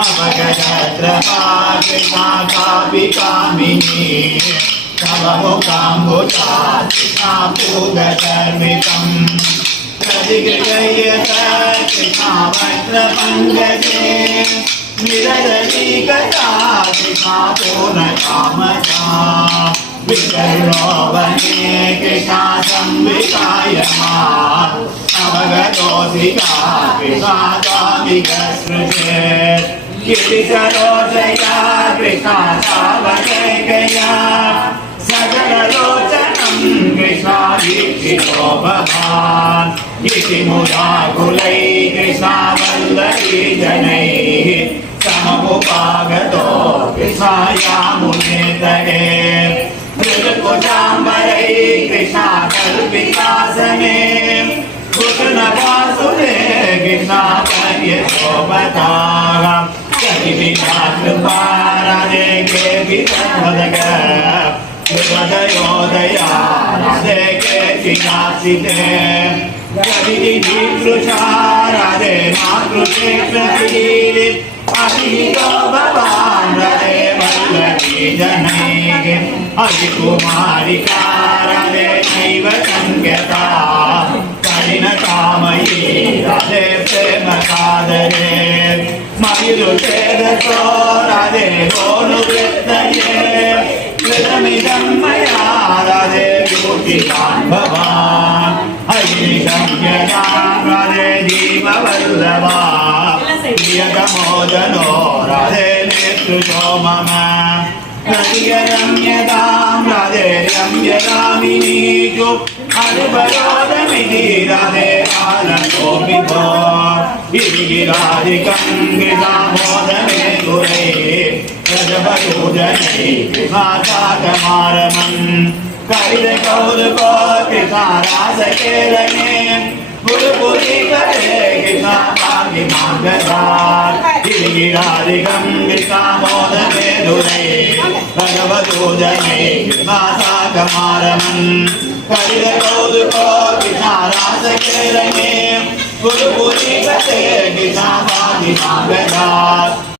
अवगतत्रपाकृता कापि कामिनी तव मुखाम्बुजाकृता पूगधर्मिकम् प्रतिगृह्यत कृष्णावक्त्रपङ्कजे विदधति कथा कृष्णा पूर्णकामता विकर्णो वने कृष्णा संविकायमान् अवगतोऽसि कृष्णा कामिकस्मृतेत् गिरिसरोजया कृष्णा सावकैकया सकललोचनं कृष्णा वीक्षितो भवान् इति मुदाकुलै कृष्णा वल्लभी जनैः सममुपागतो कृष्णा यामुनेतरे मृदुकुचाम्बरैः कृष्णा कल्पितासने कृष्णवासुदे कृष्णा पर्यशोभताः कविविना कृपाराधे केऽपि तन्वदग कृपदयोदया राधे केऽचिनासिते कविदिदृशा राधे मातृक्षेत्रवीरि अभिहितो भवान् राधे वल्लभी जनैः अभिकुमारिका राधे नैव संज्ञता कठिनकामयी राधे प्रेमसादरे मयुरुषेदतो राधे गोनुवृत्तये कृतमिदं मया राधे विभूतिकान् भवान् अयिनिशं यदां राधे जीववल्लभा प्रियतमोदनो राधे नेतृतो मम रम्यतां राधे रम्यकामिनीषु अनुपरोधमिति राधे आनन्दोऽपितो गिरिगिराधिकं कृतामोदमे गुरैः रजभयोजनैः माताकमारमन् करितकौतुको कृतारासकेरणे पुरपुरीकरे कृतापागिमागधात् गिरिगिराधिकं कृतामोदमे गुरैः भगवतोजनैः माताकमारमन् करितकौतुको कृतारासकेरणे पुरपुरीकरे कृतापागिमागधात्